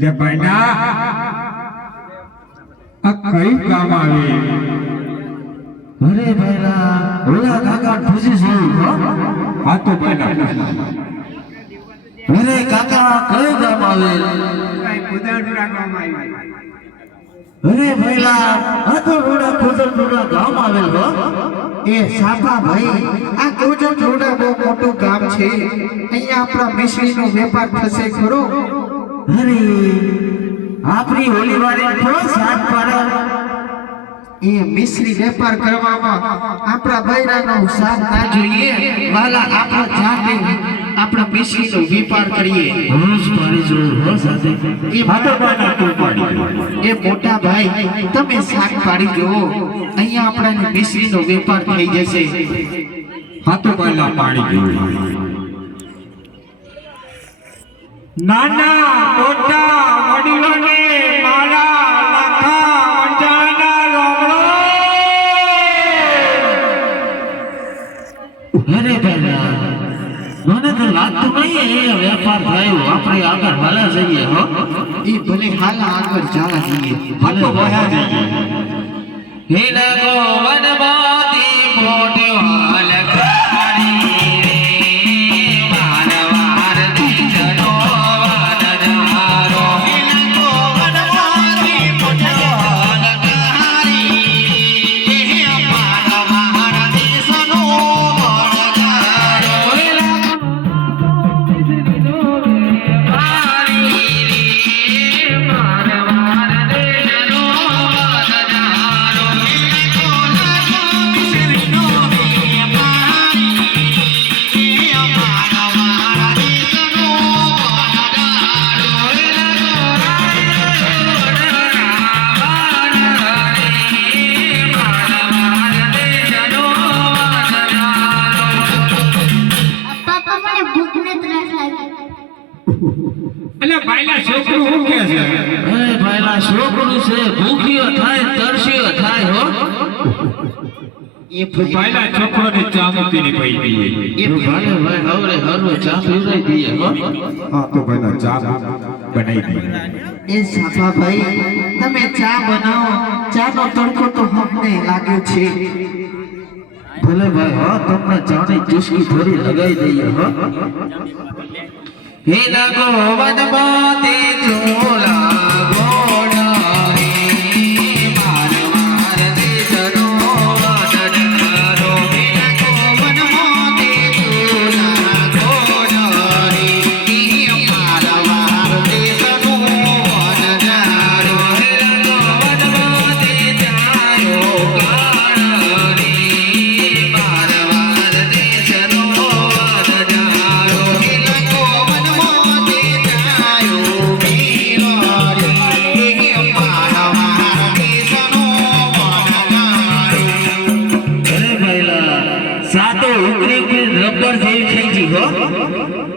એટલે ભાઈના આ કઈ કામ આવે? અરે ભાઈલા ઓલા કાકા પૂછી જોયું હો. આ તો ભાઈના અરે કાકા કયું ગામ આવે? કુદાડુરા ગામ આવ્યું. અરે ભાઈલા આ તો રોડા કોજલપુરા ગામ આવેલ હો. એ સાપા ભાઈ આ કોજલપુરા બહુ મોટું ગામ છે. અહીંયા આપણા મિશ્રીનો વેપાર થશે ખરો? અરે આપણી હોલી વાળી થોડો સાથ પાડો. એ મિશ્રી વેપાર કરવામાં આપણા બૈરાનો સાથ ના જોઈએ. વાલા આપણો જાતે આપણા મિશ્રીનો વેપાર કરીએ. હોશ પાડી જોયું હો સાથે. એ મોટા એ મોટા ભાઈ તમે સાથ પાડી જુઓ. અહીંયા આપણાને મિશ્રીનો વેપાર થઈ જશે. હા તો પહેલા પાણી પીવું. નાના મોટા વડીલોને મારા લાખા વંજાના રોમડો. અરે ભાઈલા મને તો લાગતું નહીં એ વેપાર થયો. આપણે આગળ હાલા જઈએ હો. એ ભલે હાલા આગળ ચાલા જઈએ. ભલે વયા જઈએ. હે લગો વનમાતી મોટી હાલ એટલે ભાઈલા છોકરું શું કહે છે? અરે ભાઈલા છોકરું છે ભૂખ્યો થાય તરસ્યો થાય હો. એ ભાઈલા છોકરોને ચા મૂકીને પી દઈએ. એ ભાલે ભાઈ હવરે હરવો ચા પીવડાવી દઈએ હો. હા તો ભાઈલા ચા બનાવી દઈએ. એ સાફા ભાઈ તમે ચા બનાવો. ચાનો તડકો તો હમને લાગ્યો છે. ભલે ભાઈ હો તમને ચાની ચુસ્કી થોડી લગાઈ દઈએ હો. હે લાગો વનમાતી ઝોલા ગોડાની માર માર દેશનો વનડારો. હે લાગો વનમાતી ઝોલા ગોડાની માર માર દેશનો વનડારો. હે લાગો વનમાતી જાયો ગાડાની માર માર દેશનો વનડારો. હે લાગો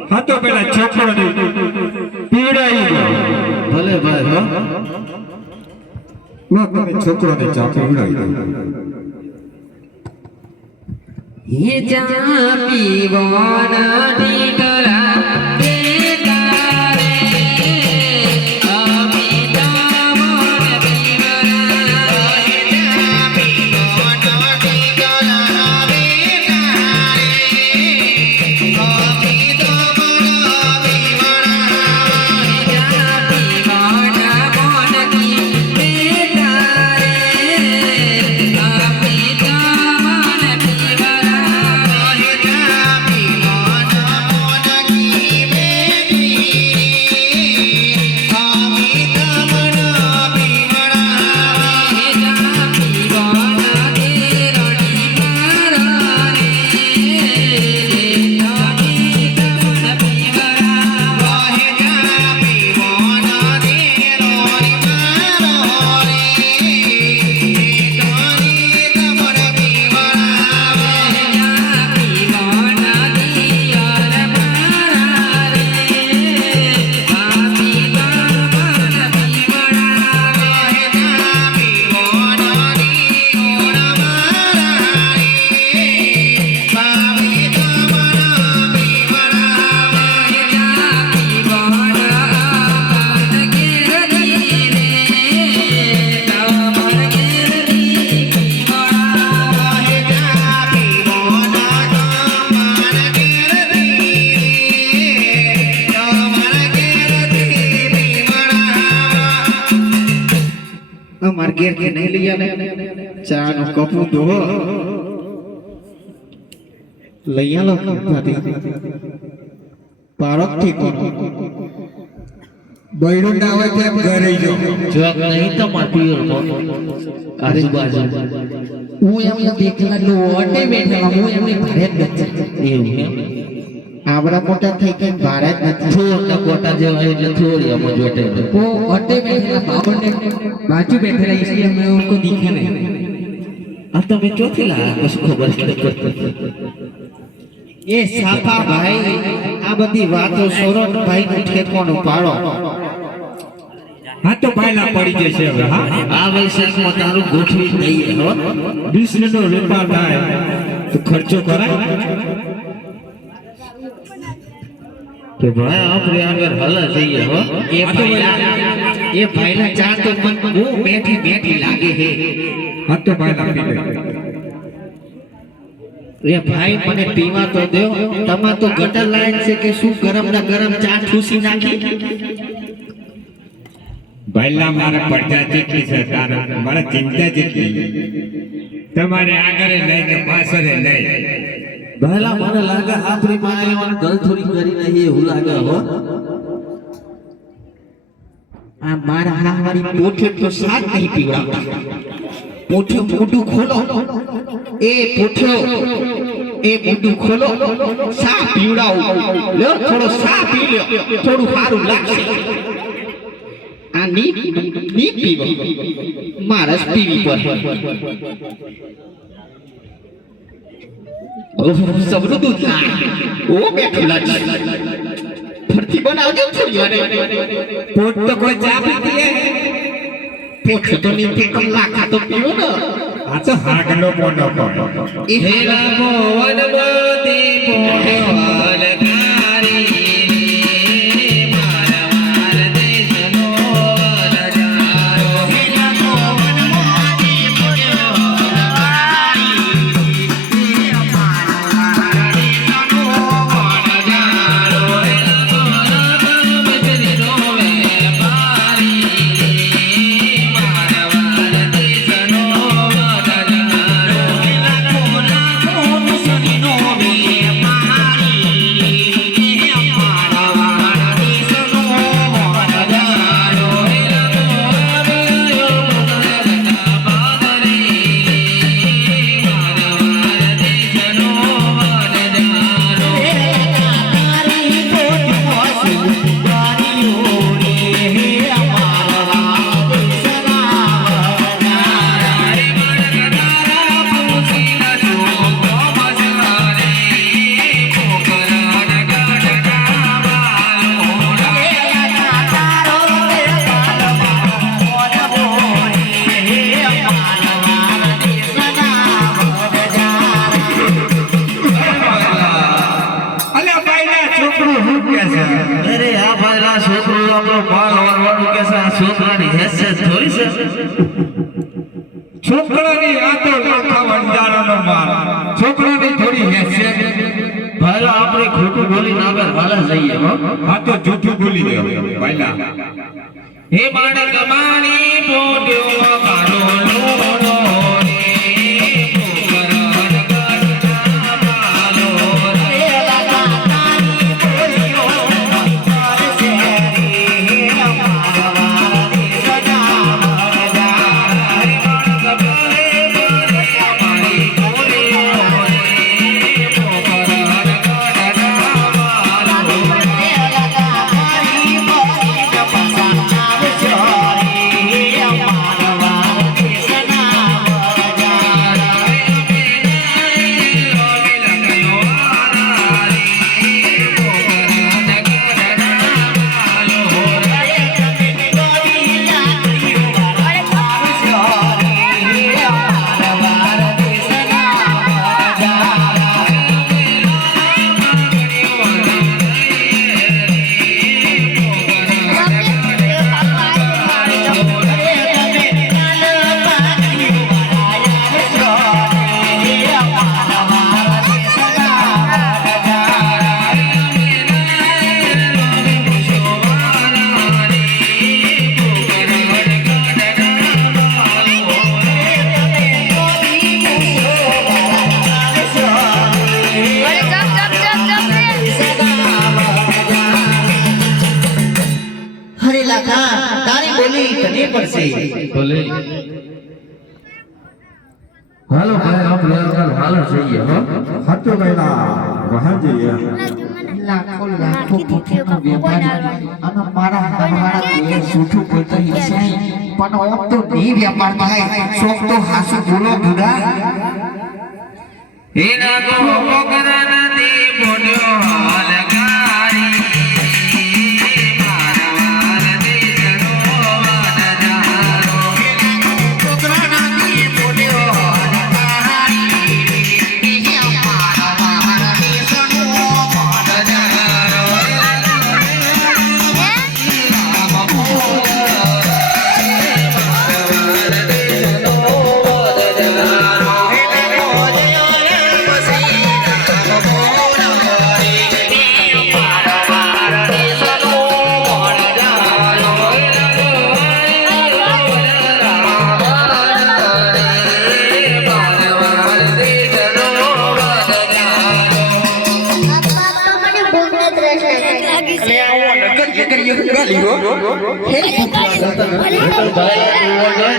હા તો પેલા છોકરોને પીવડાવી દો. ભલે ભાઈ હો. તમે છોકરોને ચા પીવડાવી દો. હે ચા પીવાના દીકરા પીવાના મારા ઘેરથી નહીં લઈ આવે ચાનો કપડું ધોવો લઈ આલો પારકથી કોનો બૈરું ના હોય તેમ ઘરે જો જોક નહીં તો માટીઓ આજુબાજુ હું એમને દેખેલા લો ઓટે બેઠેલા હું એમને ઘરે જ નથી એવું એમ આવડા મોટા થઈ કે ભારે જ નથી થોડા કોટા જેવા એટલે થોડી અમે જોટે वो ओटे बैठेला बाबर ने बाजू बैठेला इसलिए हमें उनको दिखे नहीं આ તમે ચોથી લા કશું ખબર નથી પડતી એ સાફા ભાઈ આ બધી વાતો સોરઠ ભાઈ નું ઠેકાણું પાડો હા તો પાયલા પડી જશે હવે હા આ વૈશાખમાં તારું ગોઠવી દઈએ હો ડીસનો વેપાર થાય તો ખર્ચો કરાય કે ભાઈ આપણે આગળ હલા જઈએ હો ये भाईला चार तो मन वो बैठी बैठी लागे है હા તો પાયલા પી લે ये भाई मने पीवा तो दो तमा तो गटर लाइन से के શું ગરમ ના ગરમ ચા ઠૂસી નાખી ભાઈલા મારા પડતા જેટલી છે તારે મારા ચિંતા જેટલી તમારે આગળ નહીં કે પાછળ નહીં પહેલા મને લાગે આપણી પાસે મને ગલ થોડી કરી નહીં એવું લાગે હો આ મારા હારી પોઠે તો સાથ નહીં પીવડાવતા પોઠે મોઢું ખોલો એ પોઠો એ મોઢું ખોલો સા પીવડાવો લ્યો થોડો સા પી લ્યો થોડું સારું લાગશે આ ની પીવો મારસ પીવી પર સબરું દૂધ ના ઓ બેઠું લાગે ફરતી બનાવજો થોડી વાર પોટ તો કોઈ ચા પીતી હે પોઠ તો ની પી કલાક તો પીવો ને આ તો હાગલો કોનો કોનો એ હેલા મોવન બદે પોઢવાલ તારી અરે આ ભાઈલા છોકરો આપણો માલ વાળવાનું કે છે આ છોકરાની હેસિયત થોડી છે છોકરાની આ તો લાખા વંજારાનો માર છોકરાની થોડી હેસિયત ભાઈલા આપણે ખોટું બોલીને આગળ હાલા જઈએ હો આ તો જૂઠું બોલી દે ભાઈલા હે માણક માણી પોડ્યો મારો લોડો Bye. જઈએ પડશે ભલે હાલો ભાઈ આપણે આગળ હાલો જઈએ હો હાચો ગયેલા વહાં જઈએ લાખો લાખો પોઠાનો વેપારી અને મારા હાવાળા કે જૂઠું બોલતો હિસાઈ પણ ઓમ તો નહીં વેપાર થાય શોખ તો હાસુ બોલો બુડા એના તો પોકરા નદી બોલ્યો હાલકારી મારવાર દેશનો વનજારો પોકરા નદી બોલ્યો હાલકારી મારવાર દેશનો વનજારો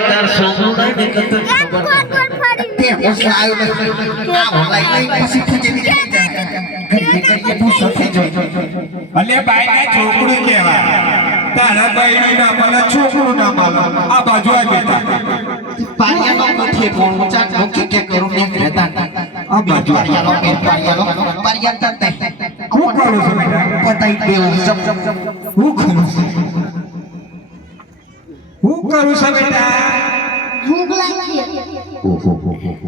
તાર સોનું ના નીકળતો તે ઓસલા આવ્યો આ હોલાઈ લઈ પછી ખીચે દીધી ઘરે તું સફે જો અલે બાઈના છોકરું કહેવાય તારા બાઈનું નામ અને છોકરું નામ આ બાજુ આ બેટા પારિયાનો કોઠે ફોન ઊંચા નોકી કે કરું ને રહેતા આ બાજુ પારિયા તતે હું કરું છું બેટા પતાઈ દેવું જપ હું કરું છું હું કરું છું બેટા ભૂખ લાગી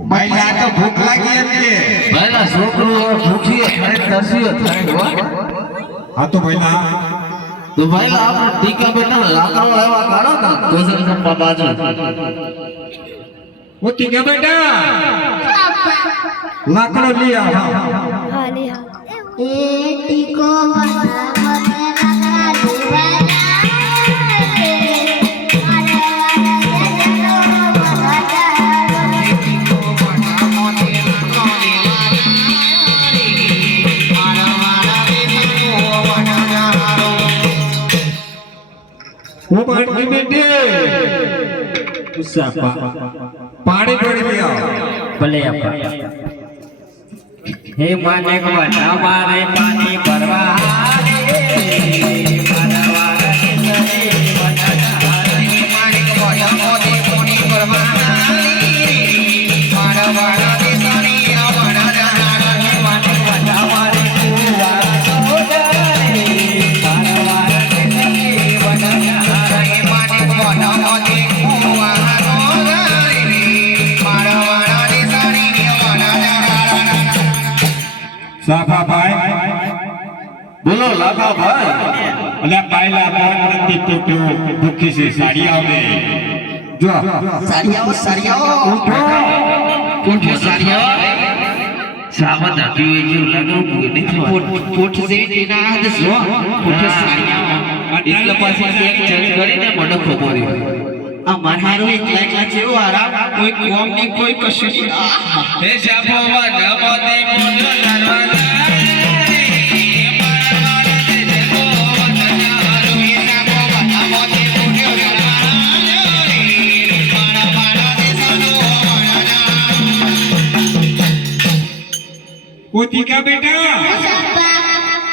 બાઈલા તો ભૂખ લાગી એમ કે ભાઈના છોકરો ભૂખી થાય તરસ્યો થાય હો હા તો ભાઈલા તો ભાઈલા આપણે ટીકા બેટા લાકડો લેવા કાઢો ને કોસર સંપા બાજુ હું ટીકા બેટા લાકડો લઈ આવ એ ટીકો હું પાણી બેટે ઉસાપા પાણી પડી આવ ભલે આપા હે માને કવા મારે પાણી ભરવા સાફા ભાઈ બોલો લાખા ભાઈ અલ્યા પાયલા કોણ નથી તૂટ્યું ભૂખી છે સાડી આવે જો સારિયાઓ ઉઠો કોઠે સારિયા સાવત હતી એ જેવું લાગે નથી પોઠ જેવી ના હાથ જો પોઠ સારિયાઓ એટલે પાછી એક ચડી કરીને મને ખબર આ મારો એકલા એકલા જેવો આરામ કોઈ કોમ ની કોઈ કશું નહીં હે શાપોવા નમતે મોનો લાડવા ઓતિકા બેટા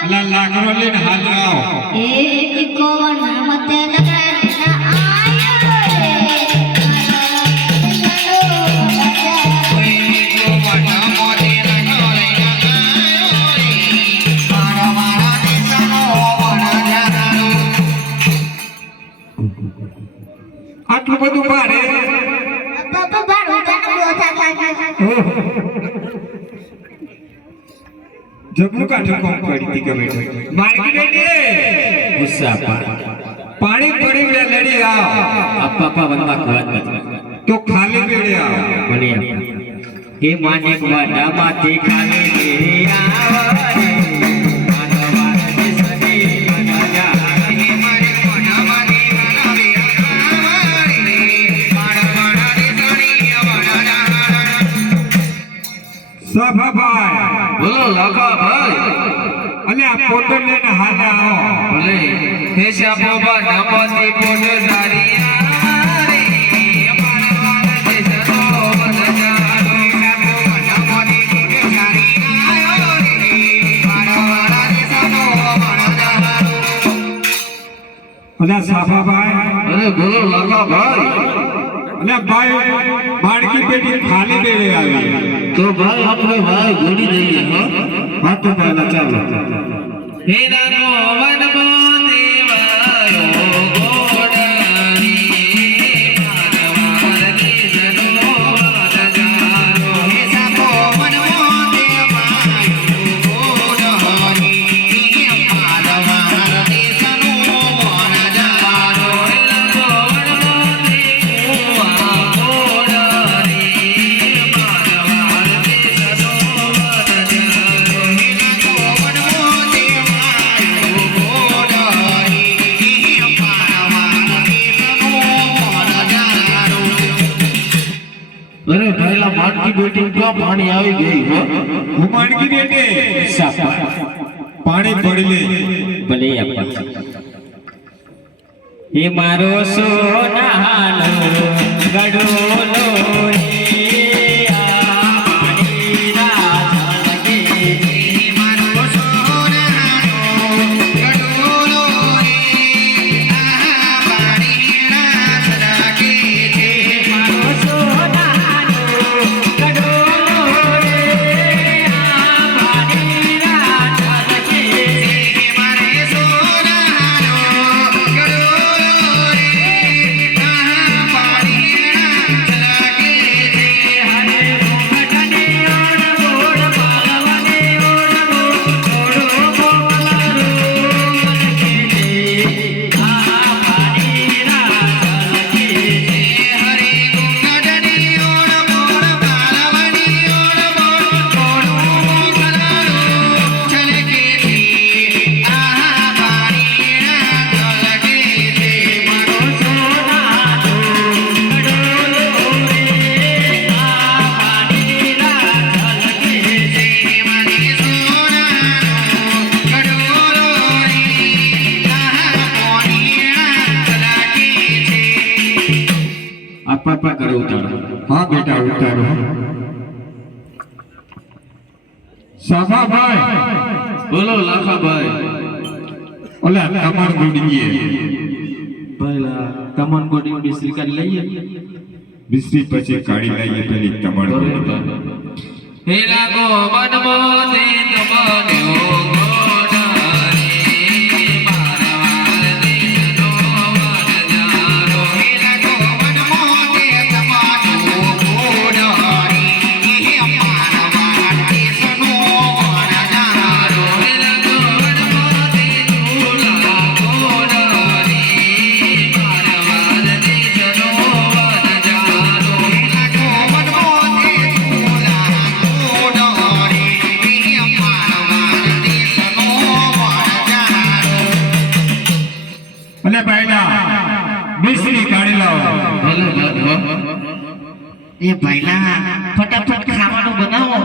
અલા લાકડો લઈને હાલ આવ એ ટીકો નામતે લગાડના આટલું બધું ભારે બાપા બારો જાનો જબલું કાઠું કોમ કરી ટીકા બેટા માર્ગી બેટે ઉસાપા પાણી પડી લે લડી આવ આપા વંદા કવાત તો ખાલી બેડે આવ ભલે આપા હે માને કવા માતે ખાલી લે આવરે માનવા દે સદી મજા હે મારે કોના માને આવે સાફા ભાઈ બોલો લાખા ભાઈ અને આ ફોટો લઈને હાલ આવો ભલે હે શાપોવા નમતે મોનો સારિયા અલા સાફાભાઈ અરે બોલો લાખા ભાઈ અલા ભાઈ બાળકી પેટી ખાલી બેડે આવી તો ભાઈ આપણે ભાઈ ઘોડી દઈએ હો હા તો પહેલા ચાલો હે નાનો વનમો દેવાયો ગોડની માનવારની જનો વનજારો હે સાપો વનમો દેવાયો ગોડની માનવારની જનો વનજારો હે નાનો વનમો દેવાયો ગોડની માનવારની જનો વનજારો હે નાનો વનમો અરે પહેલા માટકી બેટી ક્યાં પાણી આવી ગઈ હો હું માણકી બેટે સાપા પાણી પડી લે ભલે આપા એ મારો સોનાનો ગડોલો આપા કરે ઉતારો હા બેટા ઉતારો સાફાભાઈ બોલો લાખા ભાઈ ઓલા તમાર ગુડીએ પહેલા કમન બોડી બિસ્રી કરી લઈએ બિસ્રી પછી કાઢી લઈએ પેલી તમાર હે લાગો મનમો તે તમન્યો અને ભાઈના બિસ્રી કાઢી લાવો એ ભાઈલા ફટાફટ ખાવાનું બનાવો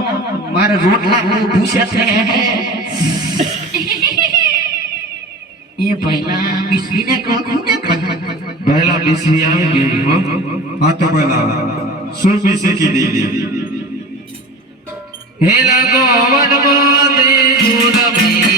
મારે રોટલા બહુ ભૂસ્યા છે એ ભાઈલા મિશ્રીને કહું ને પહેલા બિસ્રી આવી ગઈ હો હા તો પહેલા શું બિસ્રી કીધી હે લાગો વનમો તે જુડમી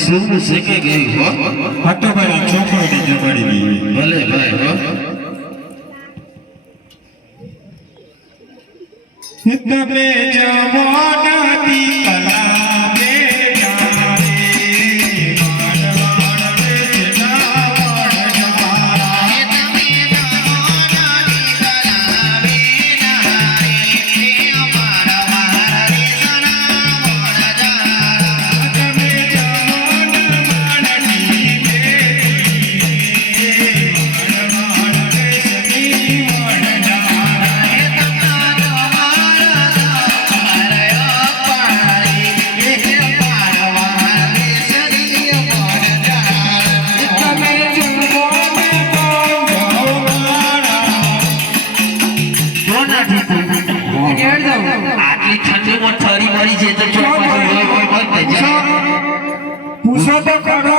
સુર શેકે ગઈ હો હા તો ભાઈ છોકરોની જમાડી દીધી ભલે ભાઈ હો તમે જમાનાથી કલા બેટા મારા આટલી ઠંડીમાં ઠરી મરી છે તો જો બંધ થઈ જાય પૂછો તો કરો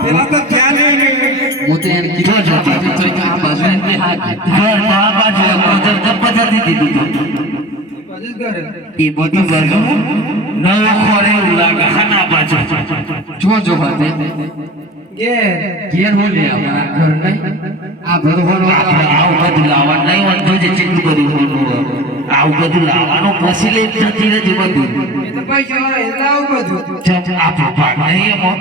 પેલા તો ધ્યાન નહીં હું તો એને કીધું જો થોડીક આ બાજુ એમને હાથ આ બાજુ પચાસી દીધું એ બધું બાજુ નવો ખોરે એવું લાગે ખાના બાજુ જો હાથે ઘેર હો લે આપણા ઘર નહીં આ ઘર હોનો આપણે આવું બધું લાવવાનું નહીં હોય તો જે ચીટલું બધું હોનું આવું બધું લાવવાનું પછી લઈ જતી નથી બધું જબ આપણો ભાગ નહીં એમાં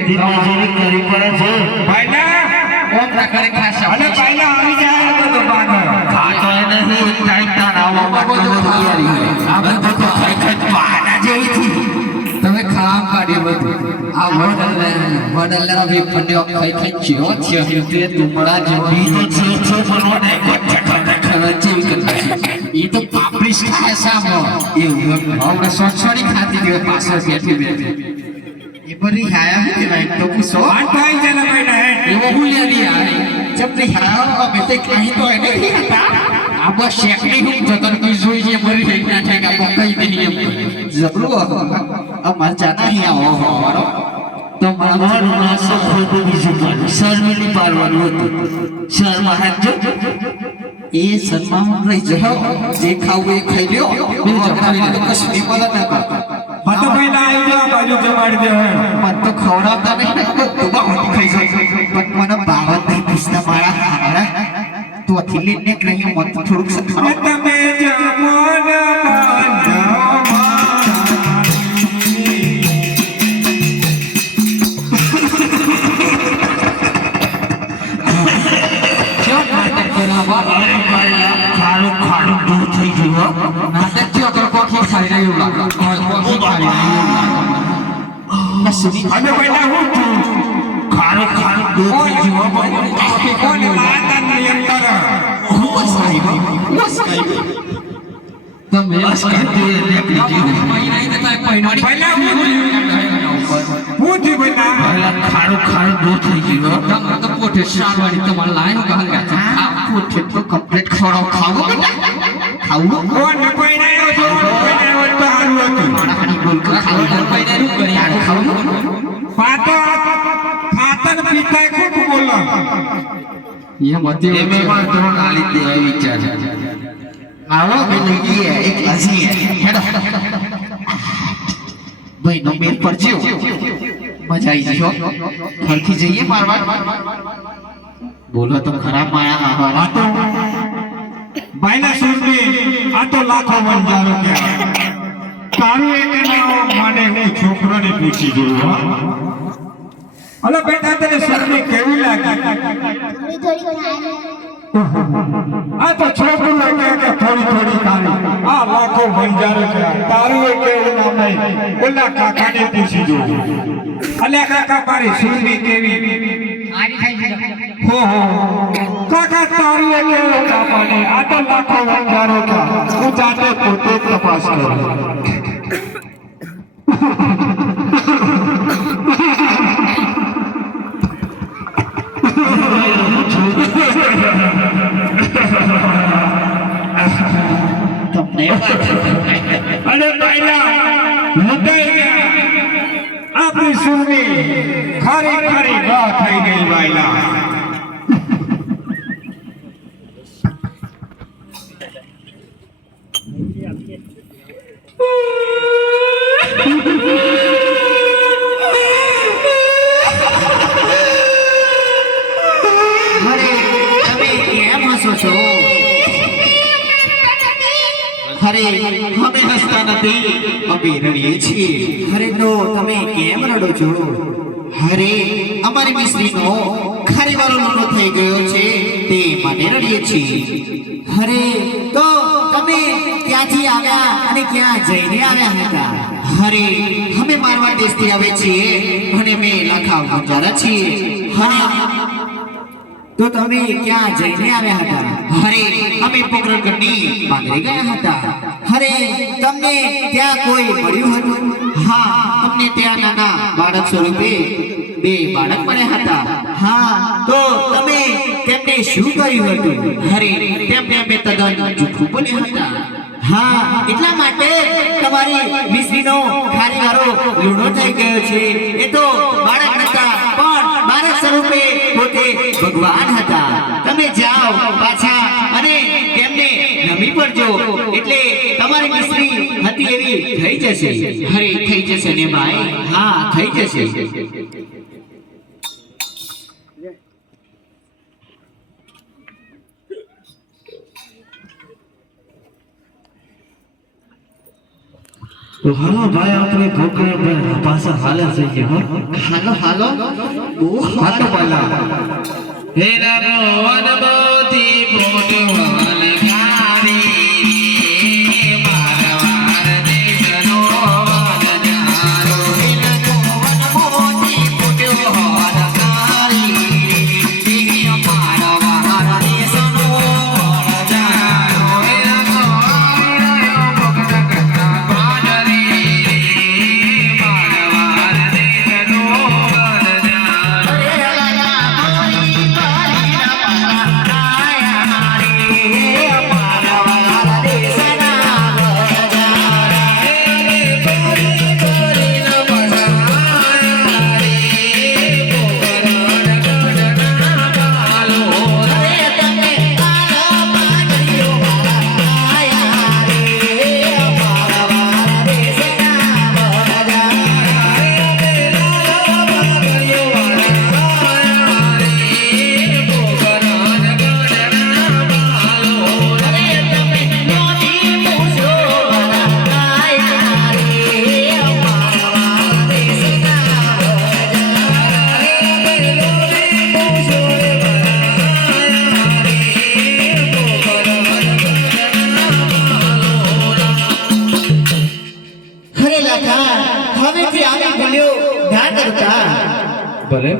દિનમજૂરી કરવી પડે છે ભાઈલા કોણ પ્રકારે ખાસ અને ભાઈલા આવી જાય તો બાગર ખાતો એ નહીં ટાઈમ તાર આવવા માટે તૈયારી આ બધું તો ખાઈ પાના જેવી થી તમે ખામ કાઢ્યો બધું આ વડલ ભી ફંડ્યો ખાઈ ચીઓ ચીઓ તે તુમડા જેવી ઈ તો છે બનવાને ખરચી કરતા એ તો પાપડી ખાય સામો એવું હમણાં સોચોડી ખાતી ગયો પાછળ બેઠી એ બધી ખાયા હે ભાઈ તો પૂછો આઠાઈ જણા ભાઈલા હે એવો ભૂલ્યા આઈ જબ ની ખાયા અમે તે કહી તો એને હતા આ બસ શેકની હું જતન કી જોઈ છે મરી થઈ ના થાય કે કઈ નહીં એમ જબરું અમાર જાતા હી આવો હોવારો તો મારું નાસો ખોટું બીજું પણ શર્મિલી પાડવાનું હતું શર્મા હાથ જો એ સન્માન રહી જહો જે ખાવું એ ખાઈ લ્યો બે જમાડી તો કશું નહીં મળે ના કરતા મત ભાઈલા આવી જાવ બાજુ જમાડી દે મત તો ખવડાવતા નહીં તો બહુ ખાઈ જાય પણ મને ભાવત નહીં પૂછતા મારા હારા તું અથી લઈને નહીં મત થોડુંક સખાવ તમે જમોન ખાડું દૂર થઈ ગયું નાટક થયો તો કોઠી ખાઈ રહ્યું લાગે કોઠી ખાઈ રહ્યું લાગે કશું અને ભાઈલા હું છું ખાડું દૂર થઈ ગયું કોને કોને માતા નિયમ કરે તમે ભાઈલા હું છું ભાઈલા ખાડું દૂર થઈ ગયું પોઠે શાળવાડી તમારે લાઈન બહાર ગયા પોઠે તો કમ્પ્લીટ ખવડાવ ખાવો બેટા ખાવું કોણ કોઈ ના આવ્યો તો કોઈ ના આવ્યો તો હારું હતું ખાવું પાતો ખાતર પીતા ખૂબ બોલો ये मत એ મેં પણ તો ગાલી દેવા વિચાર છે आओ मैंने ये एक हंसी है हेडो भाई नो मेल पर जियो मजा आई जियो घर की जाइए मारवाड़ बोलो तो खराब माया हमारा આ તો ભાઈલા સુરતી આ તો લાખો વંજારો કે તારું એક નામ મને હું છોકરોને પૂછી જોઉં અલે બેટા તને સુરતી કેવું લાગે થોડી ખાય આ તો છોકરું લાગે કે થોડી ખાલી આ લાખો વંજારો કે તારું એક કેવું નામ નહીં ઓલા કાકાને પૂછી જોઉં અલે કાકા મારી સુરતી કેવી હો કાકા તારું એક કેવું નામ નહીં આ તો લાખો વંજારો કે હું જાતે પોતે તપાસ કરું અને પહેલા લૂંટાઈ ગયા આપણી સુરની ખરી વાત થઈ ગઈ ભાઈલા अरे તમે કેમ હસો છો અરે અમે હસતા નથી અમે રડીએ છીએ અરે નો તમે કેમ રડો છો અરે અમારી મિસ્ત્રીનો ખારીવાળો લોનો થઈ ગયો છે તે માટે રડીએ છીએ અરે તો તમે ક્યાંથી આવ્યા અને ક્યાં જઈને આવ્યા હતા અરે અમે મારવાડ દેશથી આવે છીએ અને અમે લખાવ ગુજારા છીએ અને તો તમે ક્યાં જઈને આવ્યા હતા અરે અમે પોકરણગઢની પાંગરે ગયા હતા અરે તમને ત્યાં કોઈ મળ્યું હતું હા અમને ત્યાં નાના બાળક સ્વરૂપે બે બાળક મળ્યા હતા હા તો તમે તેમને તેમને શું કર્યું હતું? અરે તેમને અમે તદ્દન જૂઠું બોલ્યા હતા. હા, એટલા માટે તમારી મિશ્રીનો ખારીવાળો લૂણો થઈ ગયો છે. એ તો બાળક નતા, પણ બાળક સ્વરૂપે પોતે ભગવાન હતા. તમે જાઓ પાછા અને તેમને નમી પડજો, એટલે તમારી મિશ્રી હતી એવી થઈ જશે. અરે થઈ જશે ને ભાઈ? હા, થઈ જશે. તો હાલો ભાઈ આપણે ભોકરે પાછા હાલે જઈએ હો. હાલો હાલો, બહુ હાલો પહેલા હે ભગવાન મોતી પોટવાલ ગારી મારવાર દેશનો વનજારો. હે ભગવાન મોતી પોટવાલ ગારી મારવાર દેશનો વનજારો. હે ભગવાન ભક્ત કથા પાડરી મારવાર દેશનો હવેથી આવી ભૂલ્યો ના કરતા. ભલે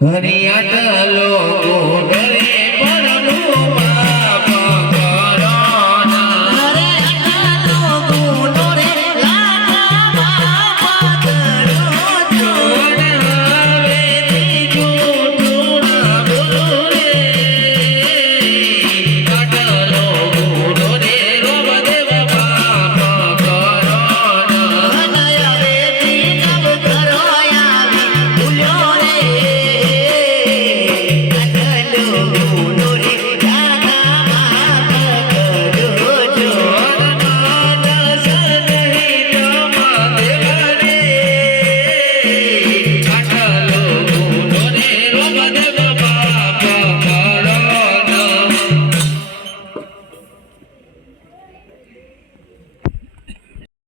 હરિયાટ લોકો ડરે